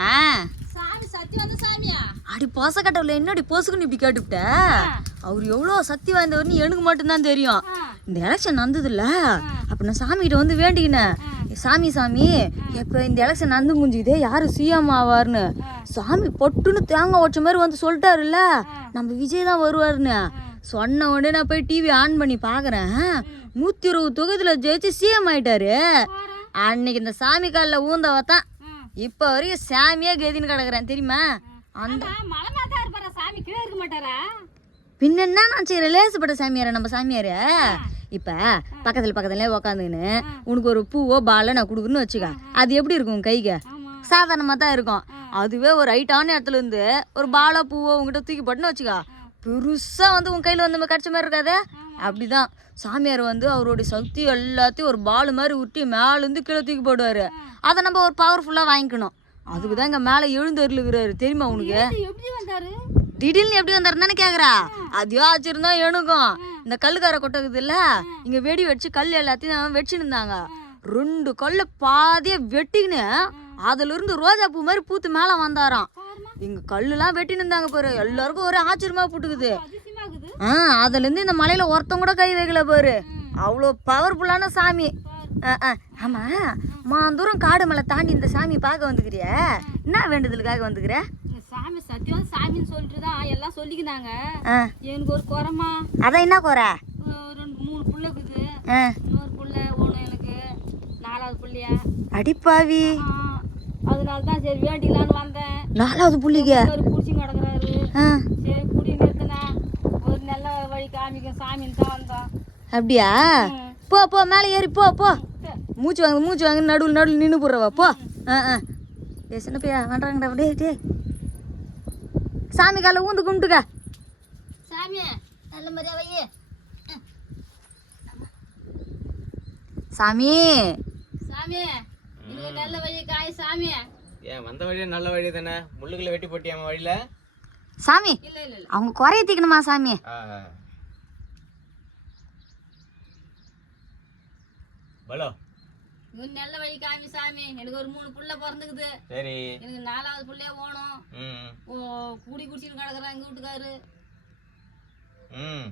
ஆ சாமி சக்தி வாய்ந்த சாமியா? அடி பாசக்கட்டவில் என்னடி போசுக்குன்னு இப்படி கேட்டுவிட்ட? அவர் எவ்வளோ சக்தி வாய்ந்தவர்னு எனக்கு மட்டும்தான் தெரியும். இந்த எலெக்ஷன் நடந்ததுல்ல, அப்போ நான் சாமிகிட்ட வந்து வேண்டிக்கினேன், சாமி இப்போ இந்த எலெக்ஷன் நடந்து முடிஞ்சுதே யார் சிஎம் ஆவார்னு. சாமி பொட்டுன்னு தேங்காய் வச்ச மாதிரி வந்து சொல்லிட்டாருல்ல, நம்ம விஜய் தான் வருவார்னு. சொன்ன உடனே நான் போய் டிவி ஆன் பண்ணி பார்க்குறேன், 120 தொகுதியில் ஜெயிச்சு சிஎம் ஆயிட்டாரு. அன்னைக்கு இந்த சாமி காலில் ஊந்தவ தான் இப்போ வரைக்கும் சாமியே கதின்னு கிடக்குறேன் தெரியுமா? அந்த சாமி கீழே இருக்க மாட்டாரா? பின்ன என்ன நான் சரி லேசுப்பட்ட சாமியார நம்ம சாமியாரு. இப்போ பக்கத்துல உக்காந்துக்கின்னு உனக்கு ஒரு பூவோ பாலை நான் கொடுக்குன்னு வச்சுக்க, அது எப்படி இருக்கும் கைக்கு? சாதாரணமாக தான் இருக்கும். அதுவே ஒரு ஹைட்டான இடத்துல இருந்து ஒரு பாலோ பூவோ உங்ககிட்ட தூக்கி போட்டுன்னு வச்சுக்கா, பெருசாக வந்து உன் கையில் வந்து கிடச்ச மாதிரி இருக்காது. அப்படிதான் சாமியார் வந்து அவருடைய சக்தி எல்லாத்தையும் ஒரு பால் மாதிரி உருட்டி மேலேருந்து கீழே தூக்கி போடுவார். அதை நம்ம ஒரு பவர்ஃபுல்லாக வாங்கிக்கணும். அதுக்கு தான் இங்கே மேலே எழுந்தருளுகிறாரு தெரியுமா உனக்கு? திடீர்னு எப்படி வந்தாருன்னு தானே கேட்குறா? அதையோ ஆச்சிருந்தா எனக்கும் இந்த கல்லுக்கார கொட்டக்குது இல்லை, இங்கே வெடி வச்சு கல் எல்லாத்தையும் வச்சுன்னு இருந்தாங்க. 2 கல்லை பாதியை வெட்டிக்கின்னு அதுலேருந்து ரோஜா பூ மாதிரி பூத்து மேலே வந்தாராம். இங்கே கல்லுலாம் வெட்டின்னு இருந்தாங்க பாரு, எல்லாருக்கும் ஒரு ஆச்சரியமாக போட்டுக்குது. அதுலேருந்து இந்த மலையில் ஒருத்தம் கூட கை வைக்கல பாரு, அவ்வளோ பவர்ஃபுல்லான சாமி. ஆமாம், மாந்தூரம் காடு மலை தாண்டி இந்த சாமி பார்க்க வந்துக்கிறிய, என்ன வேண்டுதலுக்காக வந்துக்கிற? சாமி சத்தியம் சாமின்னு சொல்லிட்டு தான் எல்லாம் சொல்லிக்கினாங்க. எனக்கு ஒரு குறமா. அதான் என்ன குறை? 3 புள்ள இருக்குது. இன்னொரு புள்ள ஒன்று, எனக்கு 4வது புள்ளையா. அடிப்பாவி, அதனால தான் சரி வேண்டிக்கலான்னு வந்தேன். 4வது புள்ளிக்கு ஒரு குடிச்சு கிடக்குறாரு. சரி குடி நிறுத்தினா ஒரு நல்ல வழி காமிக்கும் சாமின்னு தான் வந்தோம். அப்படியா? போ மேலே ஏறி போ. மூச்சு வாங்க நடுவில் நின்று போடுறவா போ. சின்ன பையா வேண்டாங்கடா. அப்படியே சாமி காலை ஊந்து கும்பிட்டுக்க. சாமி நல்ல மாதிரியா வையே. சாமி இது நல்ல வழி காய் சாமி. ஏன் வந்த வழியில நல்ல வழி தானே, முள்ளுக்குள்ள வெட்டி போட்டியாம வழியில? சாமி இல்ல அவங்க குறைய தீக்கணுமா சாமி? பலோ இது நல்ல வழி காமி சாமி. எனக்கு ஒரு 3 புள்ள பிறந்துக்குது. சரி, எனக்கு 4வது புள்ளையே போகணும். குடி குடிச்சிட்டு கிடக்குறான் எங்க வீட்டுக்காரு.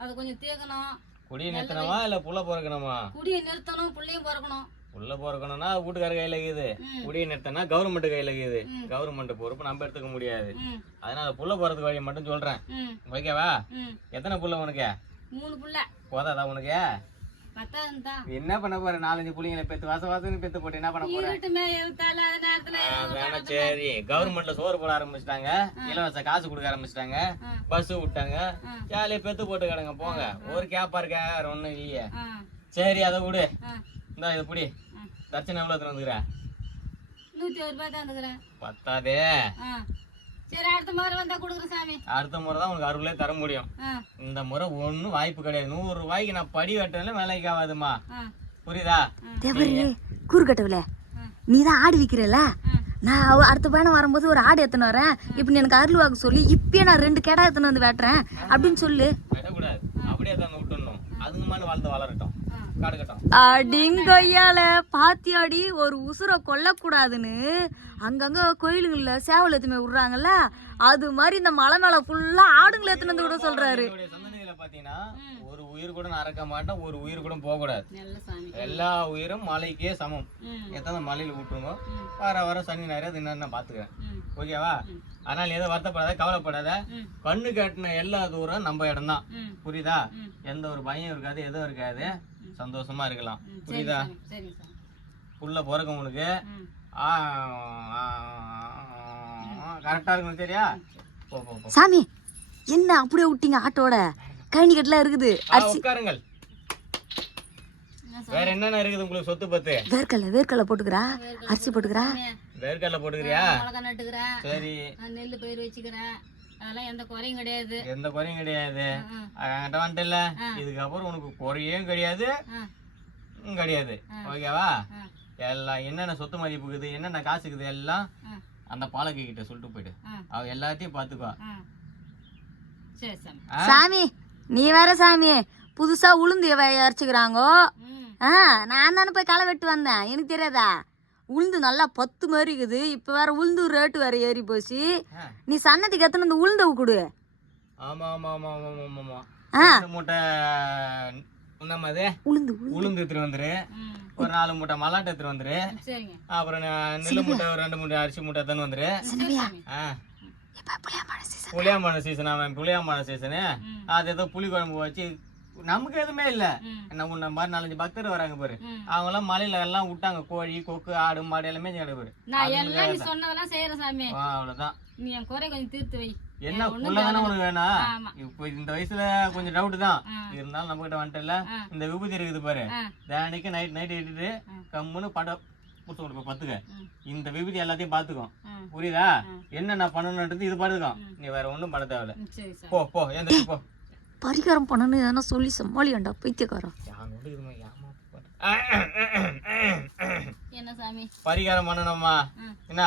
அதை கொஞ்சம் தேக்கணும். குடியை நிறுத்தணுமா இல்ல புள்ள பிறக்கணுமா? குடியை நிறுத்தணும், புள்ளையும் பிறக்கணும். புள்ள பிறக்கணும்னா வீட்டுக்கார கையில இருக்குது, குடியை நிறுத்தினா கவர்மெண்ட் கையில இருக்குது. கவர்மெண்ட் பொறுப்பு நம்ம எடுத்துக்க முடியாது. அதனால புள்ள போறதுக்கு வழி மட்டும் சொல்றேன், ஓகேவா? எத்தனை புள்ள உனக்கு? 3 புள்ள. போதாதா உனக்கு? என்ன பண்ண போற? 4-5 புள்ளைங்களை பெத்து வாசம் பெத்து போட்டு என்ன பண்ண போற? சரி, கவர்மெண்ட்ல சோறு போட ஆரம்பிச்சிட்டாங்க, இலவச காசு கொடுக்க ஆரம்பிச்சிட்டாங்க, பஸ் விட்டாங்க, ஜாலியா பெத்து போட்டு கிடங்க போங்க. ஒரு கேப்பா இருக்க ஒண்ணும் இல்லையே. சரி அதை விடு, இந்த இது புடி. தர்ச்சனை எவ்வளவு வந்துக்கிற? 101 ரூபாய் தான் வந்துக்கிறேன். பத்தாதே. சரி அடுத்த முறை வந்தா கொடுக்குறேன் சாமி. அடுத்த முறை தான் உனக்கு அருளே தர முடியும். இந்த முறை ஒன்னும் வாய்ப்பு கிடையாது. 100 ரூபாய்க்கு நான் படி கட்டல வேலைக்கு ஆகாதுமா, புரியுதா? கூறு கட்டவில்ல, நீ தான் ஆடு விற்கிறல, நான் அடுத்த பயணம் வரும்போது ஒரு ஆடு எத்தனை வரேன், இப்ப நீ எனக்கு அருள் வாக்கு சொல்லி இப்பயே நான் 2 கேடா எத்தனை வந்து வெட்டுறேன் அப்படின்னு சொல்லு. வெட்டக்கூடாது, அப்படியே தான் விட்டுடணும். அதுக்கு மேல வாழ்ந்து வளரட்டும். அடிங்கொய்யால பாத்தியாடி, ஒரு உசுரை கொல்லக்கூடாதுன்னு அங்கங்க கோயிலுங்கள்ல சேவல் எத்துமே விடுறாங்கல்ல, அது மாதிரி இந்த மலை மேல ஃபுல்லா ஆடுங்களை எத்துன்னு வந்து கூட சொல்றாரு. பாத்தீங்கன்னா ஒரு உயிர் கூட நான் அறக்க மாட்டேன், ஒரு உயிர் கூட போக கூடாது. எல்லா உயிரும் மலைக்கே சமம். எத்தனை மலையில விட்டுருங்க, வர சனி ஞாயிறு அது என்னன்னு பாத்துக்கிறேன், ஓகேவா? அதனால எதை வருத்தப்படாத, கவலைப்படாத. கண்ணு கட்டின எல்லா தூரம் நம்ம இடம் தான், புரியுதா? எந்த ஒரு பயம் இருக்காது, எதுவும் இருக்காது, சந்தோஷமா இருக்கலாம், புரியுதா? புள்ள பிறக்கும் உனக்கு கரெக்டா இருக்கணும், சரியா? சாமி என்ன அப்படியே விட்டீங்க? ஆட்டோட கழனி கட்டலாம் இருக்குது. உட்காருங்கள். வேற என்னென்ன இருக்குது உங்களுக்கு சொத்து பத்து? வேர்க்கடலை போட்டுக்கிறா, அரிசி போட்டுக்கிறா. வேர்க்கடலை போட்டுக்கிறியா? நட்டுக்கிறேன். சரி, நெல்லு பயிர் வச்சுக்கிறேன். அதெல்லாம் எந்த குறையும் கிடையாது. எந்த குறையும் கிடையாது. வந்துட்டல, இதுக்கப்புறம் உனக்கு குறையும் கிடையாது கிடையாது, ஓகேவா? எல்லாம் என்னென்ன சொத்து மதிப்புக்குது, என்னென்ன காசுக்குது எல்லாம் அந்த பாலக்கை கிட்ட சொல்லிட்டு போயிடு, அவ எல்லாத்தையும் பாத்துக்கோ. சாமி நீ வேற சாமி, புதுசா உளுந்து அரைச்சுக்கிறாங்கோ. நான் தானே போய் களை வெட்டு வந்தேன், எனக்கு தெரியாதா? உளுந்து நல்லா பத்து மாதிரி இருக்குது இப்போ வேற உளுந்து ரேட்டு வேற ஏறி போச்சு ஆ. நீ சன்னத்துக்கு எத்தனை இந்த உளுந்த கொடு ஆமா ஆமா ஆமா ஆமா ஆமா ஆமா ஆ. ஒரு மூட்டை என்னமாது உளுந்து உளுந்து எடுத்துட்டு வந்துரு ஒரு 4 மூட்டை மல்லாட்டை எடுத்துட்டு வந்துரு சரிங்க அப்புறம் நெல்லு மூட்டை ஒரு 2 மூட்டை அரிசி மூட்டை எடுத்துன்னு வந்துரு சின்னவையா ஆ இப்போ புளியாம்பான சீசன் புளியாம்பான சீசன் அவன் புளியாம்பான சீசனு அது ஏதோ புளி குழம்பு வச்சு நமக்கு எதுவுமே இல்ல என்ன உன்ன மாதிரி 4-5 பக்தர் வராங்க பாரு அவங்க எல்லாம் மலையில எல்லாம் விட்டாங்க கோழி கொக்கு ஆடு மாடு எல்லாமே பாரு நான் எல்லாம் நீ சொன்னதெல்லாம் செய்யறேன் சாமி அவ்வளவுதான் நீ என் குறை கொஞ்சம் தீர்த்து வை என்ன புள்ளதானே உனக்கு வேணாம் ஆமா. இப்போ இந்த வயசுல கொஞ்சம் டவுட் தான் இருந்தாலும் நம்ம கிட்ட வந்துட்டல இந்த விபூதி இருக்குது பாரு தினைக்கு நைட் இட்டுட்டு கம்முன்னு படம் புடிச்சு கொடுப்ப பத்துக்க இந்த விபூதி எல்லாத்தையும் பாத்துக்கோ புரியுதா என்ன நான் பண்ணணுன்றது இது பாத்துக்கோ நீ வேற ஒண்ணும் பண்ண தேவையில்ல சரி சார் போ எந்த போ பரிகாரம் பண்ணணும் எதனா சொல்லி சமாளியாண்டா பைத்தியக்காரன் என்ன சாமி பரிகாரம் பண்ணணுமா என்ன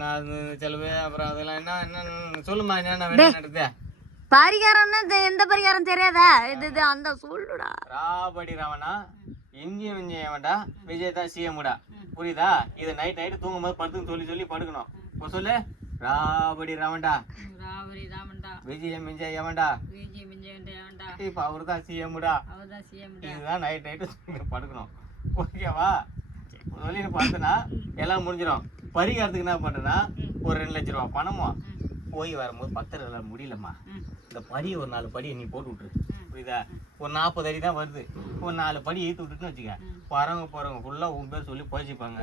நான் செலவு அப்புறம் அதெல்லாம் என்ன சொல்லுமா என்ன வேணும் பரிகாரம்னா எந்த பரிகாரம் தெரியாதா இது அந்த சொல்லுடா ராபடி ராவணா இஞ்சியம் விஜயவன்டா விஜய் தான் சிஎம்டா புரியுதா இது நைட்டு தூங்கும் போது படுத்துன்னு சொல்லி படுக்கணும் இப்போ சொல்லு ராபடி ராவன்டா ராவரி ராமன்டா விஜயம் விஜயவன்டா விஜய் விஜயன்டா இப்போ அவரு தான் சிஎம்டா அவர்தான் சிஎம் இதுதான் நைட்டு படுக்கணும் ஓகேவா சொல்லிட்டு பார்த்தனா எல்லாம் முடிஞ்சிடும் பரிகாரத்துக்கு என்ன பண்றேன்னா ஒரு 2 லட்ச ரூபா பணமா போய் வரும்போது பக்தர்கள் முடியலம்மா இந்த படி ஒரு 4 படியை நீ போட்டு விட்டுரு புரியுதா ஒரு 40 அடி தான் வருது ஒரு 4 படி ஏற்றி விட்டுட்டுன்னு வச்சுக்க போறவங்க ஃபுல்லா உன் பேர் சொல்லி போயிச்சுப்பாங்க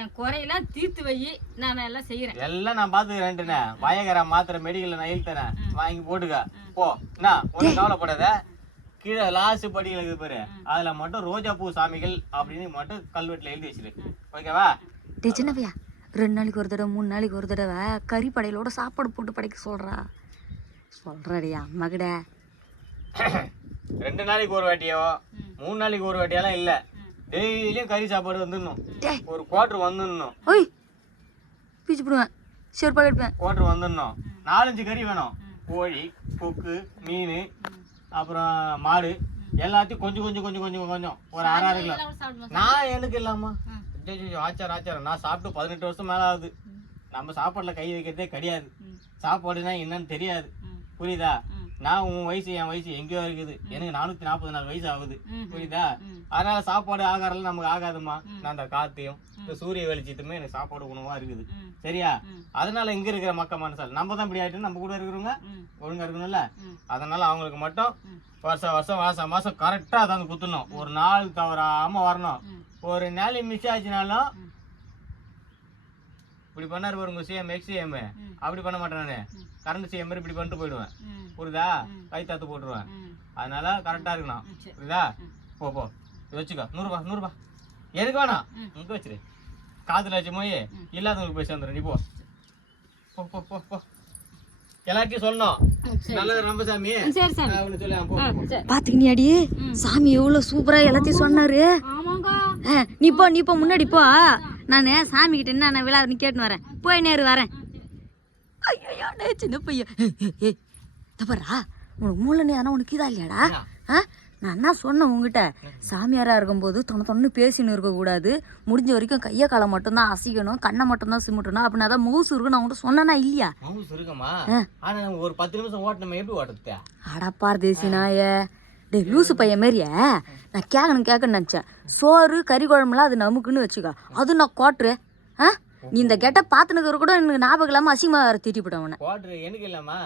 என் குறையெல்லாம் தீர்த்து வை நான் எல்லாம் செய்யறேன் எல்லாம் நான் பாத்துக்கிறேன்ட்டுனே வயகரா மாத்திரை மெடிக்கல்ல நான் எழுத்தறேன் வாங்கி போட்டுக்க போ என்ன ஒன்றும் கவலைப்படாத கீழே லாஸ்ட் படிகள் இருக்குது பாரு அதுல மட்டும் ரோஜா பூ சாமிகள் அப்படின்னு மட்டும் கல்வெட்டுல எழுதி வச்சிரு ஓகேவா டேய் சின்னவையா 2 நாளைக்கு ஒரு தடவை 3 நாளைக்கு ஒரு தடவை கறி படையலோட சாப்பாடு போட்டு படைக்க சொல்றாடி அம்மா கிட்ட 2 நாளைக்கு ஒரு வாட்டியோ 3 நாளைக்கு ஒரு வாட்டியெல்லாம் இல்ல டெய்லியும் கறி சாப்பாடு வந்துடணும் ஒரு குவார்டர் வந்துடணும் ஓய் பீச்சு போடுவேன் செருப்பா எடுப்பேன் குவார்டர் வந்துடணும் 4-5 கறி வேணும் கோழி கொக்கு மீன் அப்புறம் மாடு எல்லாத்தையும் கொஞ்சம் ஒரு 6 கிலோ நான் எனக்கு இல்லாமா ஆச்சாரம் நான் சாப்பிட்டு 18 வருஷம் மேல ஆகுது நம்ம சாப்பாடுல கை வைக்கிறதே கிடையாது சாப்பாடுனா என்னன்னு தெரியாது புரியுதா நான் உன் வயசு என் வயசு எங்கேயோ இருக்குது எனக்கு 444 வயசு ஆகுது புரியுதா அதனால சாப்பாடு ஆகாரம் நமக்கு ஆகாதுமா நான் அந்த காத்தையும் இந்த சூரிய வெளிச்சத்துமே எனக்கு சாப்பாடு உணவா இருக்குது சரியா அதனால இங்க இருக்கிற மக்கள் மனசால் நம்ம தான் இப்படி ஆயிட்டு நம்ம கூட இருக்கிறவங்க ஒழுங்கா இருக்கணும்ல அதனால அவங்களுக்கு மட்டும் வருஷம் மாசம் கரெக்டா அதை குத்தணும் ஒரு நாள் தவறாம வரணும் ஒரு நாள் மிஸ் ஆச்சுனாலும் இப்படி பண்ணாரு பாருங்க சிஎம் எக்ஸிஎம் அப்படி பண்ண மாட்டேன் நானு கரண்ட் சிஎம் மாதிரி இப்படி பண்ணிட்டு போயிடுவேன் புரியுதா கை தாத்து போட்டுருவேன் அதனால கரெக்டா இருக்கணும் புரியுதா போ வச்சுக்கோ 100 ரூபா எதுக்கு வேணாம் இங்க வச்சிரு காதுல வச்சு போய் இல்லாதவங்களுக்கு போய் சேர்ந்துடும் நீ போ எல்லாத்தையும் சொல்லணும் நல்லது நம்ம சாமி சரி சாமி அவனு சொல்லி பாத்துக்கினியாடி சாமி எவ்வளவு சூப்பரா எல்லாத்தையும் சொன்னாரு ஆமாங்க நீ போ முன்னாடி போ நான் சாமி கிட்ட என்ன விழா நீ கேட்டுன்னு வரேன் போய் நேரு வரேன் ஐயோ டே சின்ன பையன் தப்பறா உனக்கு மூளை நீ ஆனால் உனக்கு இதா இல்லையாடா நான் என்ன சொன்னேன் உங்ககிட்ட சாமியாராக இருக்கும்போது தொண்ணு பேசின்னு இருக்கக்கூடாது முடிஞ்ச வரைக்கும் கையை காலை மட்டும்தான் அசைக்கணும் கண்ணை மட்டும்தான் சிமிட்டணும் அப்படின்னு அதான் மவுசு இருக்குன்னு நான் உங்கள்கிட்ட சொன்னேனா இல்லையா மவுசு இருக்குமா ஆனா ஒரு 10 நிமிஷம் ஓட்டணும் எப்படி ஓட்டுறது அடப்பார் தேசினாய டே லூசு பையன் மாரியே நான் கேட்கணும்னு நினச்சேன் சோறு கறி குழம்புலாம் அது நமக்குன்னு வச்சுக்கோ அது நான் கோட்டுரு நீ இந்த கெட்ட பாத்துனுக்கிற கூட எனக்கு ஞாபகம் இல்லாம அசிங்கமா வேற திட்டிவிட்டேன் உன்னை குவார்டர் எனக்கு இல்லாமா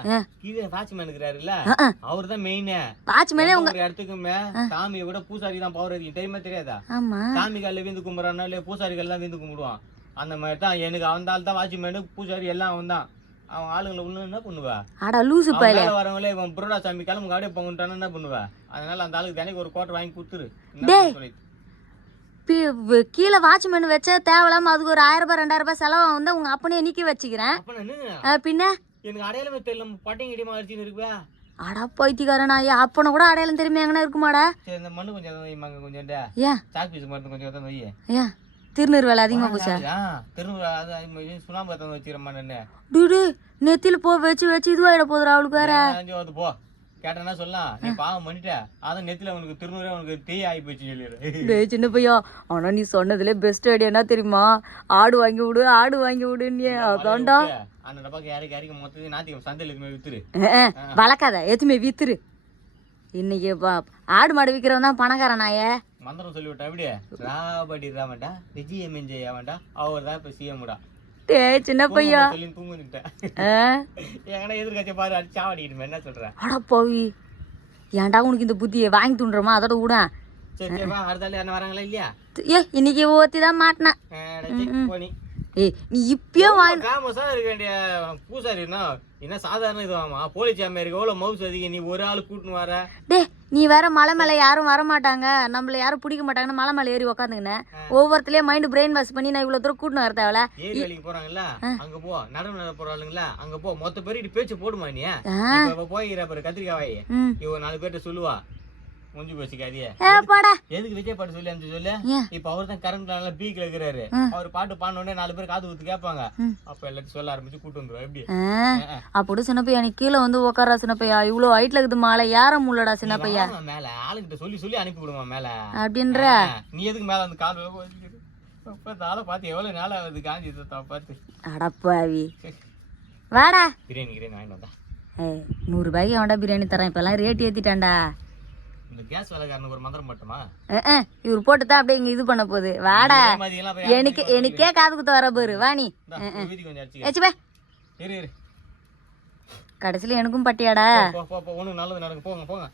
கீழே வாட்ச்மேன் இருக்கிறாருல்ல அவர்தான் மெயின் வாட்ச்மேனே உங்க இடத்துக்குமே சாமியை விட பூசாரி தான் பவர் அதிகம் தெரியுமா தெரியாதா ஆமா சாமி காலில் வீந்து கும்பிட்றானா இல்லையா பூசாரிகள் எல்லாம் வீந்து கும்பிடுவான் அந்த மாதிரி தான் எனக்கு அவன் தான் வாட்ச்மேனு பூசாரி எல்லாம் அவன் தான் அவன் ஆளுங்களை ஒண்ணு என்ன பண்ணுவா அட லூசு பையல வரவங்களே இவன் புரோடா சாமி கிளம்பு அப்படியே பங்குட்டான்னு என்ன பண்ணுவா அதனால அந்த ஆளுக்கு தினைக்கு ஒரு குவார்டர் வாங்கி கொடுத்துரு சொல்லிட்டு கீழே வாட்ச்மேன் வச்ச தேவையில்லாம அதுக்கு ஒரு 1000 ரூபாய் 2000 ரூபாய் செலவு வந்து உங்க அப்பனே நீக்கி வச்சுக்கிறேன் பின்ன எனக்கு அடையாளமே தெரியல பட்டையும் கிடிமா அடிச்சுன்னு இருக்குவா அடா பைத்தியக்காரன் அப்பனை கூட அடையாளம் தெரியுமா எங்கன்னா இருக்குமாடா சரி இந்த மண்ணு கொஞ்சம் கொஞ்சம் ஏன் சாக் பீஸ் மட்டும் கொஞ்சம் வை ஏன் திருநீர் வேலை அதிகமா போச்சா திருநூறு சுண்ணாம்பு வச்சுக்கிறேன் டூடு நெத்தியில போ வச்சு இதுவாயிட போதுரா அவளுக்கு வேற போ கேட்டா என்ன சொல்லலாம், நீ பாவம் பண்ணிட்ட, அதான் நெத்தில உனக்கு திருநூறே உனக்கு தீ ஆகி போச்சு சொல்லிடு. டேய் சின்ன பையா, ஆனா நீ சொன்னதுல பெஸ்ட் ஐடியா என்ன தெரியுமா? ஆடு வாங்கி விடு, ஆடு வாங்கி விடுன்னு. அதான்டா அந்த டப்பாக்கு இறக்கி மொத்தத்தையும் நாத்திக்கு சந்தையில் எதுவுமே வித்துரு. வளர்க்காத, எதுவுமே வித்துரு. இன்னைக்கு ஆடு மாடு விற்கிறவன் தான் பணக்காரன் நாயே. மந்திரம் சொல்லி விட்டா எப்படியே ராபடி ராமண்டா விஜய் எம்என்ஜே ஆவண்டா, அவர் தான் இப்போ சிஎம்டா. டேய் சின்ன பையா, சொல்லி தூங்குட்டேன். எங்கன்னா எதிர்கட்சி பாரு அடிச்சு சாவடிக்கிட்டு என்ன சொல்றேன்? அடப்பாவி, ஏன்டா உனக்கு இந்த புத்தியை வாங்கி தூண்டுறமா? அதோட விட சரி சரி வா, அடுத்தால என்ன வராங்களா இல்லையா? இன்னைக்கு ஓத்தி தான் மாட்டினேன். போனி ஏய் நீ இப்பயே வாங்கி ஃபேமஸா இருக்க வேண்டிய பூசாரினா என்ன சாதாரண இதுவாமா? போலீஸ் அமெரிக்கா எவ்வளோ மவுஸ் அதிகம், நீ ஒரு ஆள் கூட்டின்னு வர. டே நீ வேற மலை மேலே யாரும் வரமாட்டாங்க, நம்மள யாரும் பிடிக்க மாட்டாங்கன்னு மலை மேலே ஏறி உக்காந்துக்கினேன். ஒவ்வொருத்தலையும் மைண்டு பிரெயின் வாஷ் பண்ணி நான் இவ்வளோ தூரம் கூட்டின்னு வர தேவையில்ல. ஏரி வேலைக்கு போறாங்கல்ல அங்க போ, நடவு போறாளுங்களா அங்க போ, மொத்த பேர் பேச்சு போடுமா நீ? போய்கிற பாரு கத்திரிக்காய் இவ 4 பேர்ட்ட சொல்லுவா, முடிஞ்சு போச்சுக்காதியே. எதுக்கு விஜய் பாட்டு சொல்லி அனுப்பிச்சு சொல்லு. இப்ப அவர் தான் கரண்ட் நல்லா பீக்ல இருக்கிறாரு, அவர் பாட்டு பாடினோடனே 4 பேர் காது ஊத்து கேட்பாங்க, அப்ப எல்லாத்தையும் சொல்ல ஆரம்பிச்சு கூட்டு வந்துடும். எப்படி அப்படி சின்ன பையா, நீ கீழே வந்து உக்காரா சின்ன பையா, இவ்வளவு ஹைட்ல இருக்குது மாலை யார முள்ளடா சின்ன பையா. மேல ஆளுகிட்ட சொல்லி சொல்லி அனுப்பி விடுமா மேல அப்படின்ற. நீ எதுக்கு மேல வந்து காது ஆளை பார்த்து எவ்வளவு நாள் ஆகுது காஞ்சி பார்த்து. அடப்பாவி வாடா, பிரியாணி வாங்கிட்டு வந்தா. 100 ரூபாய்க்கு அவன்டா பிரியாணி தரேன், இப்பெல்லாம் ரேட் ஏத்திட்டான்டா. இந்த கேஸ் வேலைக்காரனுக்கு ஒரு மந்திரம் மட்டுமா? இவர் போட்டுதான் அப்படியே இங்க இது பண்ண போகுது. வாடா, எனக்கே காது குத்த வர போரு. வாணி கடைசியில எனக்கும் பட்டியாடா. ஒண்ணு நல்லது நடக்கும், போங்க போங்க.